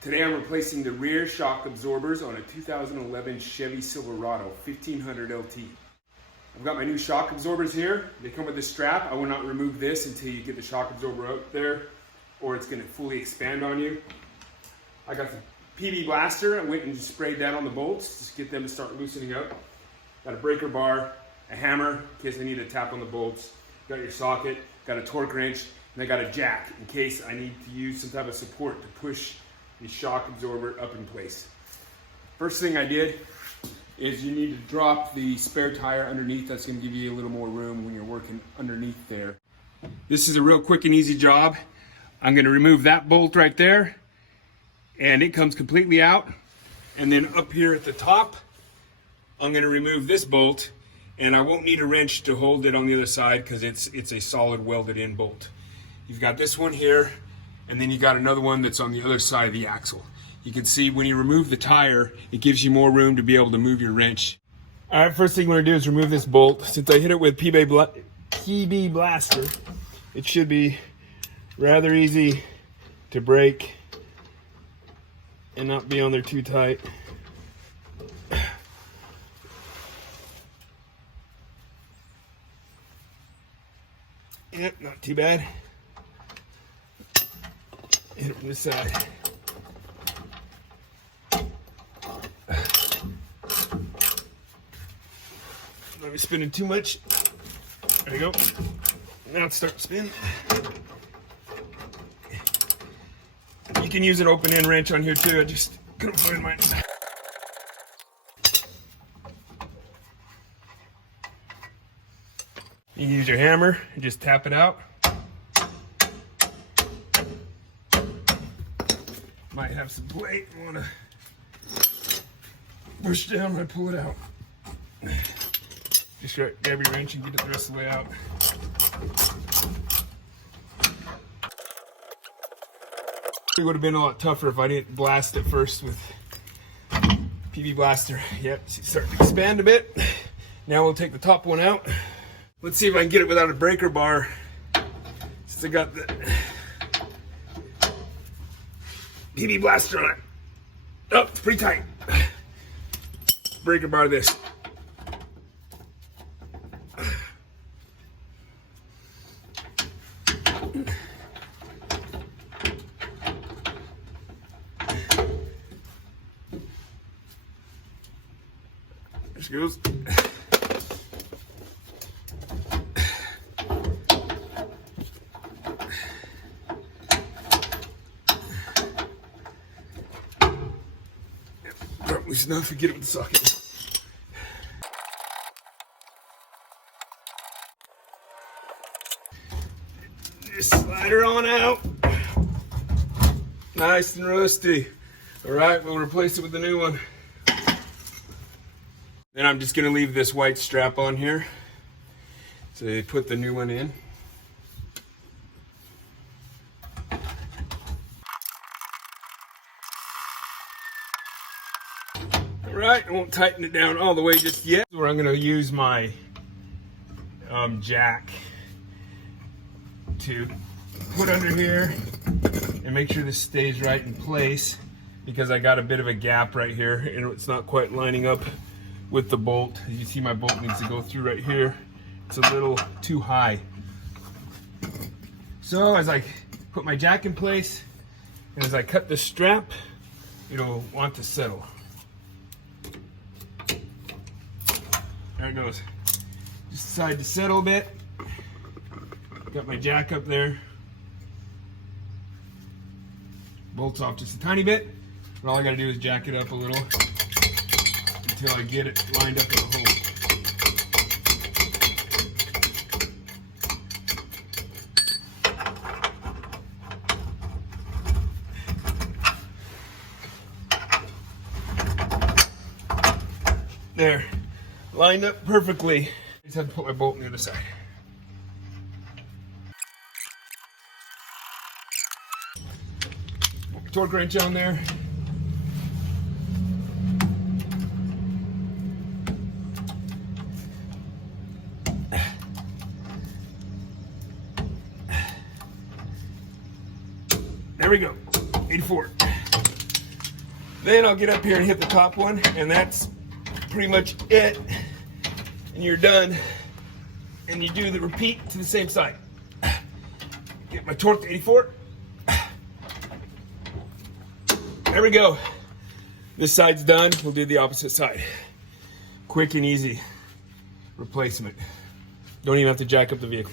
Today I'm replacing the rear shock absorbers on a 2011 Chevy Silverado 1500 LT. I've got my new shock absorbers here. They come with a strap. I will not remove this until you get the shock absorber out there, or it's going to fully expand on you. I got the PB blaster. I went and just sprayed that on the bolts, just get them to start loosening up. Got a breaker bar, a hammer in case I need to tap on the bolts. Got your socket, got a torque wrench, and I got a jack in case I need to use some type of support to push the shock absorber up in place. First thing I did is you need to drop the spare tire underneath. That's going to give you a little more room when you're working underneath there. This is a real quick and easy job. I'm going to remove that bolt right there, and it comes completely out. And then up here at the top, I'm going to remove this bolt, and I won't need a wrench to hold it on the other side because it's a solid welded in bolt. You've got this one here, and then you got another one that's on the other side of the axle. You can see when you remove the tire, it gives you more room to be able to move your wrench. All right, first thing you want to do is remove this bolt. Since I hit it with PB blaster, it should be rather easy to break and not be on there too tight. Yep, not too bad. Hit it from this side. Not be spinning too much. There you go. Now it's starting to spin. You can use an open end wrench on here too. I just couldn't find mine. You can use your hammer and just tap it out. Might have some weight. You want to push down when I pull it out. Just grab your wrench and get it the rest of the way out. It would have been a lot tougher if I didn't blast it first with PB blaster. Yep, it's starting to expand a bit. Now we'll take the top one out. Let's see if I can get it without a breaker bar. Since I got the PB blaster on it. Oh, it's pretty tight. Breaker bar this. There she goes. Loose enough to get it with the socket. Just slide her on out. Nice and rusty. All right, we'll replace it with the new one. Then I'm just gonna leave this white strap on here. So they put the new one in. Right, I won't tighten it down all the way just yet. Where I'm going to use my jack to put under here and make sure this stays right in place, because I got a bit of a gap right here and it's not quite lining up with the bolt. As you see, my bolt needs to go through right here. It's a little too high. So as I put my jack in place and as I cut the strap, it'll want to settle. There it goes. Just decide to settle a bit. Got my jack up there. Bolts off just a tiny bit. But all I gotta do is jack it up a little until I get it lined up in a hole. There. Lined up perfectly. I just have to put my bolt on the other side. Put my torque wrench on there. There we go. 84. Then I'll get up here and hit the top one, and that's pretty much it. And you're done. And you do the repeat to the same side. Get my torque to 84. There we go. This side's done. We'll do the opposite side. Quick and easy replacement. Don't even have to jack up the vehicle.